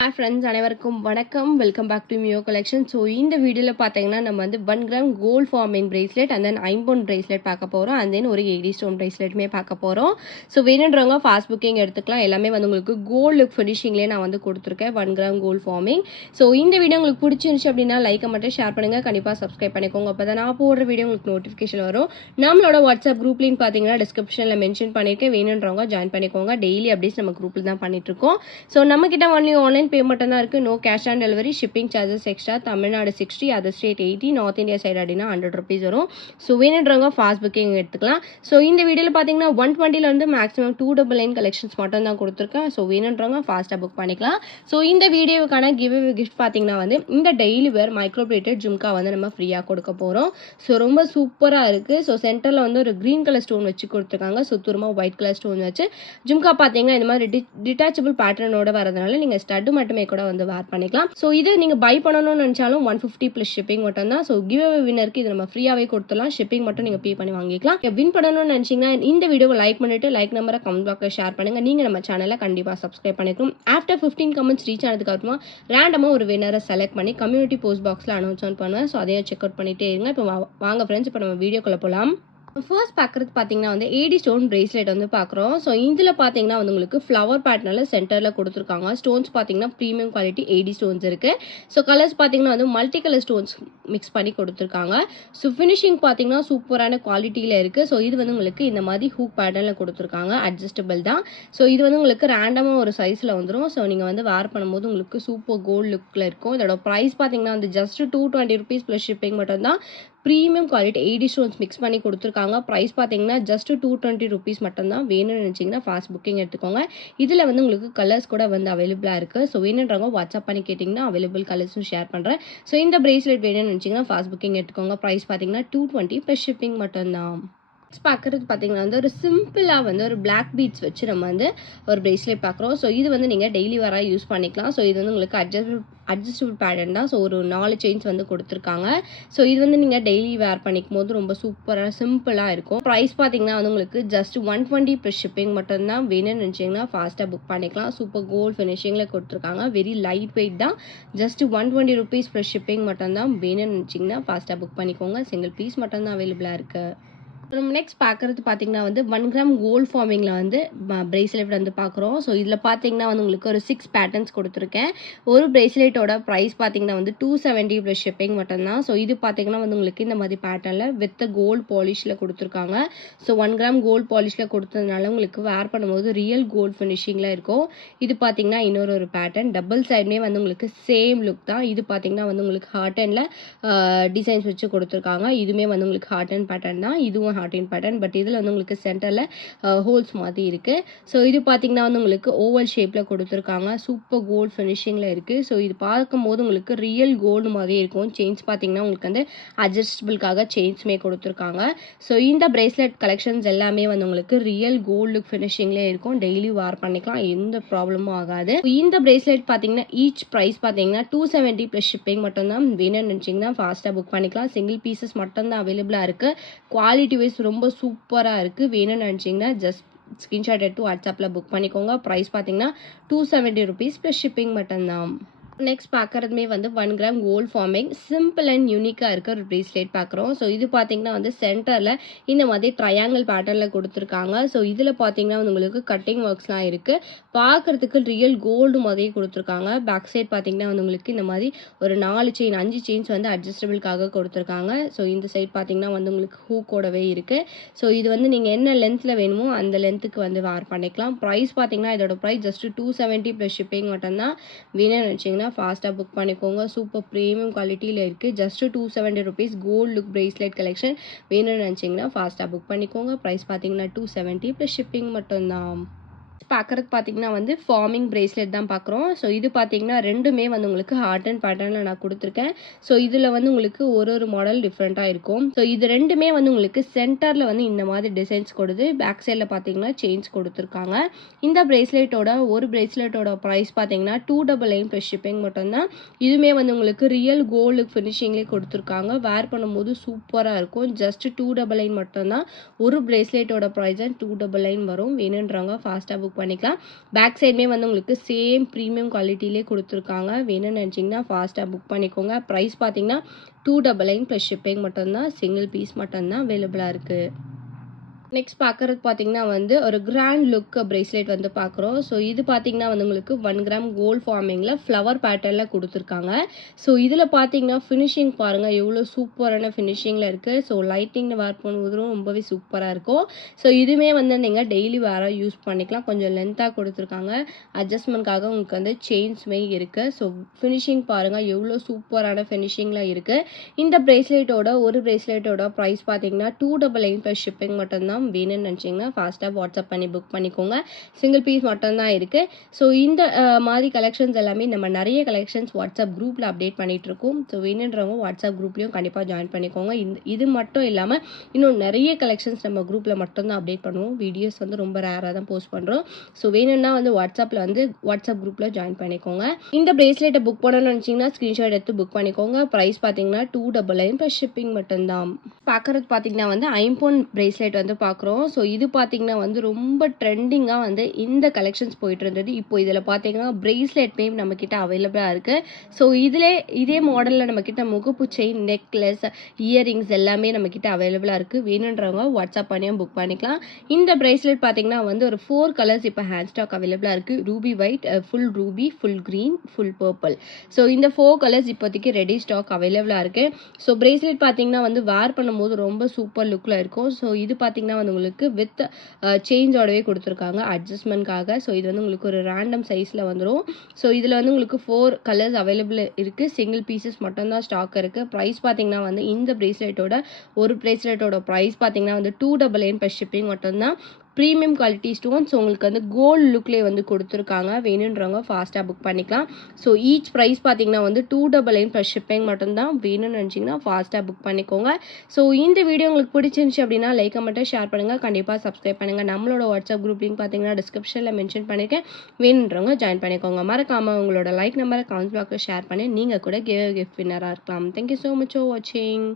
Hi friends, அனைவருக்கும் வணக்கம். Welcome back to மியோ கலெக்ஷன். ஸோ இந்த வீடியோவில் பார்த்தீங்கன்னா நம்ம வந்து 1 gram gold forming bracelet and then ஐம்பொன் பிரேஸ்லெட் பார்க்க போகிறோம். அண்ட் தென் ஒரு 80 ஸ்டோன் பிரேஸ்லெட்டுமே பார்க்க போகிறோம். ஸோ வேணுன்றவங்க ஃபாஸ்ட் புக்கிங் எடுத்துக்கலாம். எல்லாமே வந்து உங்களுக்கு கோல்ட் லுக் ஃபினிஷிங்லேயே நான் வந்து கொடுத்துருக்கேன் 1 கிராம் கோல்ட் ஃபார்மிங். ஸோ இந்த வீடியோ உங்களுக்கு பிடிச்சிருந்துச்சு அப்படின்னா லைக்கை மட்டும் ஷேர் பண்ணுங்கள். கண்டிப்பாக சப்ஸ்கிரைப் பண்ணிக்கோங்க. அப்போ தான் நான் போடுற வீடியோ உங்களுக்கு நோட்டிஃபிகேஷன் வரும். நம்மளோட வாட்ஸ்அப் குரூப் லிங்க் பார்த்தீங்கன்னா டிஸ்கிரிப்ஷனில் மென்ஷன் பண்ணியிருக்கேன். வேணுன்றவங்க ஜாயின் பண்ணிக்கோங்க. டெய்லி அப்டேட்ஸ் நம்ம குரூப்பில் தான் பண்ணிட்டுருக்கோம். ஸோ நம்மக்கிட்ட ஒன்லி ஆன்லைன் பேமெண்ட் தான் இருக்குது. No cash on delivery. Shipping charges extra. Tamil Nadu 60, other state 80, north India side அப்படின்னா 100 rupees வரும். ஸோ வேணுன்றவங்க ஃபாஸ்ட் புக்கிங் எடுத்துக்கலாம். ஸோ இந்த வீடியோவில் பார்த்தீங்கன்னா 120 மேக்ஸிமம் 299 கலெக்ஷன்ஸ் மட்டும் தான் கொடுத்துருக்கேன். ஸோ வேணுன்றவங்க ஃபாஸ்ட்டாக புக் பண்ணிக்கலாம். ஸோ இந்த வீடியோவுக்கான கிவ்அவே கிஃப்ட் பார்த்தீங்கன்னா வந்து இந்த டெய்லி வேர் மைக்ரோ பிளேட்டட் ஜும்கா வந்து நம்ம ஃப்ரீயாக கொடுக்க போகிறோம். ஸோ ரொம்ப சூப்பராக இருக்குது. ஸோ சென்டரில் வந்து ஒரு க்ரீன் கலர் ஸ்டோன் வச்சு கொடுத்துருக்காங்க. சுத்தூரமாக ஒயிட் கலர் ஸ்டோன் வச்சு ஜும்கா பார்த்தீங்கன்னா இந்த மாதிரி டிட்டாச்சபிள் பேட்டர்னோட வரதுனால நீங்கள் ஸ்டட்டு மட்டுமே கூட வந்து வேர் பண்ணிக்கலாம். ஸோ இது நீங்கள் பை பண்ணணும்னு நினச்சாலும் 150 ப்ளஸ் ஷிப்பிங் மட்டும் தான். ஸோ கிவ் அவே வின்னருக்கு இது நம்ம ஃப்ரீயாகவே கொடுத்துலாம். ஷிப்பிங் மட்டும் நீங்கள் பே பண்ணி வாங்கிக்கலாம். வின் பண்ணணும்னு நினச்சிங்கன்னா இந்த வீடியோவை லைக் பண்ணிட்டு லைக் நம்பரை கமெண்ட் பாக்ஸில் ஷேர் பண்ணுங்கள். நீங்கள் நம்ம சேனலை கண்டிப்பாக சப்ஸ்கிரைப் பண்ணிக்கணும். ஆஃப்டர் 15 கமெண்ட்ஸ் ரீச் ஆனதுக்கு அப்புறமா ரேண்டமாக ஒரு வின்னரை செலக்ட் பண்ணி கம்யூனிட்டி போஸ்ட் பாக்ஸில் அனௌன்ஸ்மெண்ட் பண்ணுவேன். ஸோ அதையும் செக் அவுட் பண்ணிட்டே இருங்க. இப்போ வாங்க ஃப்ரெண்ட்ஸ், இப்போ நம்ம வீடியோக்குள்ளே போகலாம். ஃபர்ஸ்ட் பார்க்குறது பார்த்தீங்கன்னா வந்து 80 ஸ்டோன் பிரேஸ்லெட் வந்து பார்க்குறோம். ஸோ இதில் பார்த்தீங்கன்னா வந்து உங்களுக்கு ஃப்ளவர் பேட்டர்னில் சென்டரில் கொடுத்துருக்காங்க. ஸ்டோன்ஸ் பார்த்தீங்கன்னா ப்ரீமியம் குவாலிட்டி 80 ஸ்டோன்ஸ் இருக்குது. ஸோ கலர்ஸ் பார்த்தீங்கன்னா வந்து மல்டி கலர் ஸ்டோன்ஸ் மிக்ஸ் பண்ணி கொடுத்துருக்காங்க. ஸோ ஃபினிஷிங் பார்த்தீங்கன்னா சூப்பரான குவாலிட்டியில் இருக்குது. ஸோ இது வந்து உங்களுக்கு இந்த மாதிரி ஹூக் பேட்டர்னில் கொடுத்துருக்காங்க. அட்ஜஸ்டபிள் தான். ஸோ இது வந்து உங்களுக்கு ரேண்டமாக ஒரு சைஸில் வந்துடும். ஸோ நீங்கள் வந்து வேர் பண்ணும்போது உங்களுக்கு சூப்பர் கோல்டு லுக்கில் இருக்கும். இதோட ப்ரைஸ் பார்த்தீங்கன்னா வந்து ஜஸ்ட் 220 rupees ப்ளஸ் ஷிப்பிங் மட்டும் தான். ப்ரீமியம் குவாலிட்டி 80 ஸ்டோன்ஸ் மிக்ஸ் பண்ணி கொடுத்துருக்காங்க. ப்ரைஸ் பார்த்தீங்கன்னா ஜஸ்ட் 220 rupees மட்டும்தான். வேணும்னு நினச்சிங்கன்னா ஃபாஸ்ட் புக்கிங் எடுத்துக்கோங்க. இதில் வந்து உங்களுக்கு கலர்ஸ் கூட வந்து அவைலபிளாக இருக்குது. ஸோ வேணுன்றவங்க வாட்ஸ்அப் பண்ணி கேட்டிங்கன்னா அவைலபிள் கலர்ஸும் ஷேர் பண்ணுறேன். ஸோ இந்த பிரேஸ்லெட் வேணும்னு நினச்சிங்கன்னா ஃபாஸ்ட் புக்கிங் எடுத்துக்கோங்க. ப்ரைஸ் பார்த்தீங்கன்னா 220 ப்ளஸ் ஷிப்பிங் மட்டும்தான். பார்க்குறது பார்த்தீங்கன்னா வந்து ஒரு சிம்பிளாக வந்து ஒரு பிளாக் பீட்ஸ் வச்சு நம்ம வந்து ஒரு பிரேஸ்லெட் பார்க்குறோம். ஸோ இது வந்து நீங்கள் டெய்லி வராக யூஸ் பண்ணிக்கலாம். ஸோ இது வந்து உங்களுக்கு அட்ஜஸ்டபிள் பேட்டர்ன் தான். ஸோ ஒரு 4 செயின்ஸ் வந்து கொடுத்துருக்காங்க. ஸோ இது வந்து நீங்கள் டெய்லி வேர் பண்ணிக்கும் போது ரொம்ப சூப்பராக சிம்பிளாக இருக்கும். ப்ரைஸ் பார்த்தீங்கன்னா வந்து உங்களுக்கு ஜஸ்ட் 120 ப்ளஸ் ஷிப்பிங் மட்டும்தான். வேணும்னு நினச்சிங்கன்னா ஃபாஸ்ட்டாக புக் பண்ணிக்கலாம். சூப்பர் கோல்ட் ஃபினிஷிங்கில் கொடுத்துருக்காங்க. வெரி லைட் வெயிட் தான். ஜஸ்ட் 120 rupees ப்ளஸ் ஷிப்பிங் மட்டும்தான். வேணும்னு நினச்சிங்கன்னா ஃபாஸ்ட்டாக புக் பண்ணிக்கோங்க. சிங்கிள் பீஸ் மட்டும்தான் அவைலபிளாக இருக்குது. நம்ம நெக்ஸ்ட் பார்க்குறது பார்த்தீங்கன்னா வந்து 1 கிராம் கோல்ட் ஃபார்மிங்கில் வந்து பிரேஸ்லெட் வந்து பார்க்குறோம். ஸோ இதில் பார்த்தீங்கன்னா வந்து உங்களுக்கு ஒரு 6 பேட்டர்ன்ஸ் கொடுத்துருக்கேன். ஒரு பிரேஸ்லெட்டோட ப்ரைஸ் பார்த்தீங்கன்னா வந்து 270 ப்ளஸ் ஷிப்பிங் மட்டும்தான். ஸோ இது பார்த்தீங்கன்னா வந்து உங்களுக்கு இந்த மாதிரி பேட்டர்னில் வித் கோல்டு பாலிஷில் கொடுத்துருக்காங்க. ஸோ 1 கிராம் கோல்டு பாலிஷில் கொடுத்ததுனால உங்களுக்கு வேர் பண்ணும்போது ரியல் கோல்டு ஃபினிஷிங்கில் இருக்கும். இது பார்த்தீங்கன்னா இன்னொரு பேட்டர்ன் டபுள் சைடுமே வந்து உங்களுக்கு சேம் லுக் தான். இது பார்த்தீங்கன்னா வந்து உங்களுக்கு ஹார்ட் அண்டில் டிசைன்ஸ் வச்சு கொடுத்துருக்காங்க. இதுவுமே வந்து உங்களுக்கு ஹார்ட் அண்ட் பேட்டர்ன் தான். இதுவும் ஹார்ட் அண்ட் பேட்டர்ன். பட் இதில் வந்து உங்களுக்கு சென்டரில் ஹோல்ஸ் மாதிரி இருக்குது. ஸோ இது பார்த்தீங்கன்னா வந்து உங்களுக்கு ஓவல் ஷேப்பில் கொடுத்துருக்காங்க. சூப்பர் கோல்டு ஃபினிஷிங்கில் இருக்குது. ஸோ இது பார்க்கும்போது உங்களுக்கு ரியல் கோல்டு மாதிரி இருக்கும். செயின்ஸ் பார்த்தீங்கன்னா உங்களுக்கு வந்து அட்ஜஸ்டபிள்காக செயின்ஸுமே கொடுத்துருக்காங்க. ஸோ இந்த பிரேஸ்லெட் கலெக்ஷன்ஸ் எல்லாமே வந்து உங்களுக்கு ரியல் கோல்டு லுக் ஃபினிஷிங்லேயே இருக்கும். டெய்லி வேர் பண்ணிக்கலாம். எந்த ப்ராப்ளமும் ஆகாது. இந்த பிரேஸ்லெட் பார்த்தீங்கன்னா ஈச் ப்ரைஸ் பார்த்தீங்கன்னா 270 ப்ளஸ் ஷிப்பிங் மட்டும்தான். வேணும்னு நினச்சிங்கன்னா ஃபாஸ்ட்டாக புக் பண்ணிக்கலாம். சிங்கிள் பீசஸ் மட்டும்தான் அவைலபிளாக இருக்குது. குவாலிட்டி வைஸ் ரொம்ப சூப்பராக இருக்குது. வேணும்னு நினச்சிங்கன்னா ஜஸ்ட் ஸ்க்ரீன்ஷாட் எடுத்து வாட்ஸ்அப்பில் புக் பண்ணிக்கோங்க. ப்ரைஸ் பார்த்தீங்கன்னா 270 rupees ப்ளஸ் ஷிப்பிங் மட்டும்தான். நெக்ஸ்ட் பார்க்குறதுமே வந்து 1 gram gold forming simple and யூனிக்காக இருக்க ஒரு பிரேஸ்லெட் பார்க்குறோம். ஸோ இது பார்த்தீங்கன்னா வந்து சென்டரில் இந்த மாதிரி ட்ரையாங்கிள் பேட்டர்னில் கொடுத்துருக்காங்க. ஸோ இதில் பார்த்தீங்கன்னா வந்து உங்களுக்கு கட்டிங் ஒர்க்ஸ்லாம் இருக்குது. பார்க்குறதுக்கு ரியல் கோல்டு மாதிரியே கொடுத்துருக்காங்க. பேக் சைட் பார்த்தீங்கன்னா வந்து உங்களுக்கு இந்த மாதிரி ஒரு 4 செயின் 5 செயின்ஸ் வந்து அட்ஜஸ்டபிள்காக கொடுத்துருக்காங்க. ஸோ இந்த சைட் பார்த்தீங்கன்னா வந்து உங்களுக்கு ஹூக்கோடவே இருக்குது. ஸோ இது வந்து நீங்கள் என்ன லென்த்தில் வேணுமோ அந்த லென்த்துக்கு வந்து வேர் பண்ணிக்கலாம். ப்ரைஸ் பார்த்தீங்கன்னா இதோட ப்ரைஸ் ஜஸ்ட் 270 ப்ளஸ் ஷிப்பிங் மட்டும்தான். வேணும்னு நினச்சிங்கன்னா ஃபாஸ்ட்டாக புக் பண்ணிக்கோங்க. சூப்பர் ப்ரீமியம் குவாலிட்டியில் இருக்குது. Just 270 rupees gold look bracelet collection. வேணும்னு நினச்சிங்கன்னா ஃபாஸ்ட்டாக புக் பண்ணிக்கோங்க. ப்ரைஸ் பார்த்தீங்கன்னா 270 ப்ளஸ் ஷிப்பிங் மட்டும்தான். பார்க்குறது பார்த்தீங்கன்னா வந்து ஃபார்மிங் பிரேஸ்லெட் தான் பார்க்குறோம். ஸோ இது பார்த்தீங்கன்னா ரெண்டுமே வந்து உங்களுக்கு ஹார்ட் அண்ட் பேட்டர்னில் நான் கொடுத்துருக்கேன். ஸோ இதில் வந்து உங்களுக்கு ஒரு மாடல் டிஃப்ரெண்ட்டாக இருக்கும். ஸோ இது ரெண்டுமே வந்து உங்களுக்கு சென்டரில் வந்து இந்த மாதிரி டிசைன்ஸ் கொடுத்து பேக் சைடில் பார்த்தீங்கன்னா செயின்ஸ் கொடுத்துருக்காங்க. இந்த பிரேஸ்லெட்டோட ஒரு பிரேஸ்லெட்டோட ப்ரைஸ் பார்த்தீங்கன்னா 299 ப்ளஸ் ஷிப்பிங் மட்டும்தான். இதுவுமே வந்து உங்களுக்கு ரியல் கோல்டு ஃபினிஷிங்லேயே கொடுத்துருக்காங்க. வேர் பண்ணும்போது சூப்பராக இருக்கும். ஜஸ்ட் 299 மட்டும்தான். ஒரு பிரேஸ்லெட்டோட ப்ரைஸ் 299 வரும். வேணுன்றவங்க ஃபாஸ்ட்டாக புக் பண்ணிக்கலாம். பேக் சைடுமே வந்து உங்களுக்கு சேம் ப்ரீமியம் குவாலிட்டிலே கொடுத்துருக்காங்க. வேணும்னு நினச்சிங்கன்னா ஃபாஸ்ட்டாக புக் பண்ணிக்கோங்க. ப்ரைஸ் பார்த்தீங்கன்னா 299 ப்ளஸ் ஷிப்பிங் மட்டும்தான். சிங்கிள் பீஸ் மட்டும்தான் அவைலபிளாக இருக்குது. நெக்ஸ்ட் பார்க்குறது பார்த்தீங்கன்னா வந்து ஒரு கிராண்ட் லுக் பிரேஸ்லெட் வந்து பார்க்குறோம். ஸோ இது பார்த்தீங்கன்னா வந்து உங்களுக்கு 1 கிராம் கோல்ட் ஃபார்மிங்கில் ஃப்ளவர் பேட்டர்னில் கொடுத்துருக்காங்க. ஸோ இதில் பார்த்தீங்கன்னா ஃபினிஷிங் பாருங்கள் எவ்வளோ சூப்பரான ஃபினிஷிங்கில் இருக்குது. ஸோ லைட்டிங்கில் வேர் பண்ணுவதும் ரொம்பவே சூப்பராக இருக்கும். ஸோ இதுவுமே வந்து நீங்கள் டெய்லி வேராக யூஸ் பண்ணிக்கலாம். கொஞ்சம் லென்த்தாக கொடுத்துருக்காங்க. அட்ஜஸ்ட்மெண்ட்காக உங்களுக்கு வந்து செயின்ஸுமே இருக்குது. ஸோ ஃபினிஷிங் பாருங்கள் எவ்வளோ சூப்பரான ஃபினிஷிங்கில் இருக்குது. இந்த பிரேஸ்லெட்டோட ஒரு பிரேஸ்லெட்டோட ப்ரைஸ் பார்த்தீங்கன்னா 299 ப்ளஸ் ஷிப்பிங் மட்டும்தான். வேணும்னு நினச்சிங்கன்னா ஃபாஸ்ட்டாக வாட்ஸ்அப் பண்ணி புக் பண்ணிக்கோங்க. சிங்கிள் பீஸ் மட்டும்தான் இருக்குது. ஸோ இந்த மாதிரி கலெக்ஷன்ஸ் எல்லாமே நம்ம நிறைய கலெக்ஷன்ஸ் வாட்ஸ்அப் குரூப்பில் அப்டேட் பண்ணிகிட்ருக்கோம். ஸோ வேணுன்றவங்க வாட்ஸ்அப் குரூப்லேயும் கண்டிப்பாக ஜாயின் பண்ணிக்கோங்க. இது மட்டும் இல்லாமல் இன்னும் நிறைய கலெக்ஷன்ஸ் நம்ம குரூப்பில் மட்டும்தான் அப்டேட் பண்ணுவோம். வீடியோஸ் வந்து ரொம்ப ரேராக தான் போஸ்ட் பண்ணுறோம். ஸோ வேணும்னா வந்து வாட்ஸ்அப்பில் வந்து வாட்ஸ்அப் குரூப்பில் ஜாயின் பண்ணிக்கோங்க. இந்த பிரேஸ்லெட்டை புக் பண்ணணும்னு நினச்சிங்கன்னா ஸ்க்ரீன்ஷாட் எடுத்து புக் பண்ணிக்கோங்க. ப்ரைஸ் பார்த்தீங்கன்னா 299 ப்ளஸ் ஷிப்பிங் மட்டும்தான். பார்க்குறது பார்த்தீங்கன்னா வந்து ஐம்பொன் பிரேஸ்லெட் வந்து பார்க்குறோம். ஸோ இது பார்த்தீங்கன்னா வந்து ரொம்ப ட்ரெண்டிங்காக வந்து இந்த கலெக்ஷன்ஸ் போயிட்டு இருந்தது. இப்போ இதில் பார்த்தீங்கன்னா பிரேஸ்லெட்மே நம்மக்கிட்ட அவைலபிளாக இருக்குது. ஸோ இதே மாடலில் நம்மக்கிட்ட முகப்பு செயின், நெக்லஸ், இயரிங்ஸ் எல்லாமே நம்மக்கிட்ட அவைலபிளாக இருக்குது. வேணுன்றவங்க வாட்ஸ்அப் பண்ணியும் புக் பண்ணிக்கலாம். இந்த பிரேஸ்லெட் பார்த்தீங்கன்னா வந்து ஒரு 4 கலர்ஸ் இப்போ ஹேண்ட் ஸ்டாக் அவைலபிளாக இருக்குது. Ruby white, full Ruby, full green, full purple. So இந்த 4 கலர்ஸ் இப்போதைக்கு ரெடி ஸ்டாக் அவைலபிளாக இருக்குது. ஸோ பிரேஸ்லெட் பார்த்தீங்கன்னா வந்து வேர் பண்ணும்போது ரொம்ப சூப்பர் லுக்கில் இருக்கும். ஸோ இது பார்த்தீங்கன்னா வந்து உங்களுக்கு வித் சேஞ்சோடவே கொடுத்துருக்காங்க அட்ஜஸ்ட்மெண்ட்காக. ஸோ இது வந்து உங்களுக்கு ஒரு ரேண்டம் சைஸில் வந்துடும். ஸோ இதில் வந்து உங்களுக்கு 4 கலர்ஸ் அவைலபிள் இருக்குது. சிங்கிள் பீசஸ் மட்டும்தான் ஸ்டாக் இருக்குது. ப்ரைஸ் பார்த்தீங்கன்னா வந்து இந்த பிரேஸ்லெட்டோட ஒரு பிரேஸ்லெட்டோட ப்ரைஸ் பார்த்தீங்கன்னா வந்து 299 ப்ளஸ் ஷிப்பிங் மட்டும்தான். ப்ரீமியம் குவாலிட்டி ஸ்டோன்ஸ் உங்களுக்கு வந்து கோல்டு லுக்லேயே வந்து கொடுத்துருக்காங்க. வேணுன்றவங்க ஃபாஸ்ட்டாக புக் பண்ணிக்கலாம். ஸோ ஈச் ப்ரைஸ் பார்த்தீங்கன்னா வந்து 299 ப்ளஸ் ஷிப்பிங் மட்டும்தான். வேணும்னு நினச்சிங்கன்னா ஃபாஸ்ட்டாக புக் பண்ணிக்கோங்க. ஸோ இந்த வீடியோ உங்களுக்கு பிடிச்சிருந்துச்சு அப்படின்னா லைக்கை மட்டும் ஷேர் பண்ணுங்கள். கண்டிப்பாக சப்ஸ்கிரைப் பண்ணுங்கள். நம்மளோட வாட்ஸ்அப் குரூப் லிங்க் பார்த்தீங்கன்னா டிஸ்கிரிப்ஷனில் மென்ஷன் பண்ணியிருக்கேன். வேணுன்றவங்க ஜாயின் பண்ணிக்கோங்க. மறக்காமல் உங்களோட லைக் நம்பரை கமெண்ட் பாக்ஸில் ஷேர் பண்ணி நீங்கள் கூட கிஃப்ட் வின்னராக இருக்கலாம். தேங்க்யூ ஸோ மச் ஃபார் வாட்சிங்.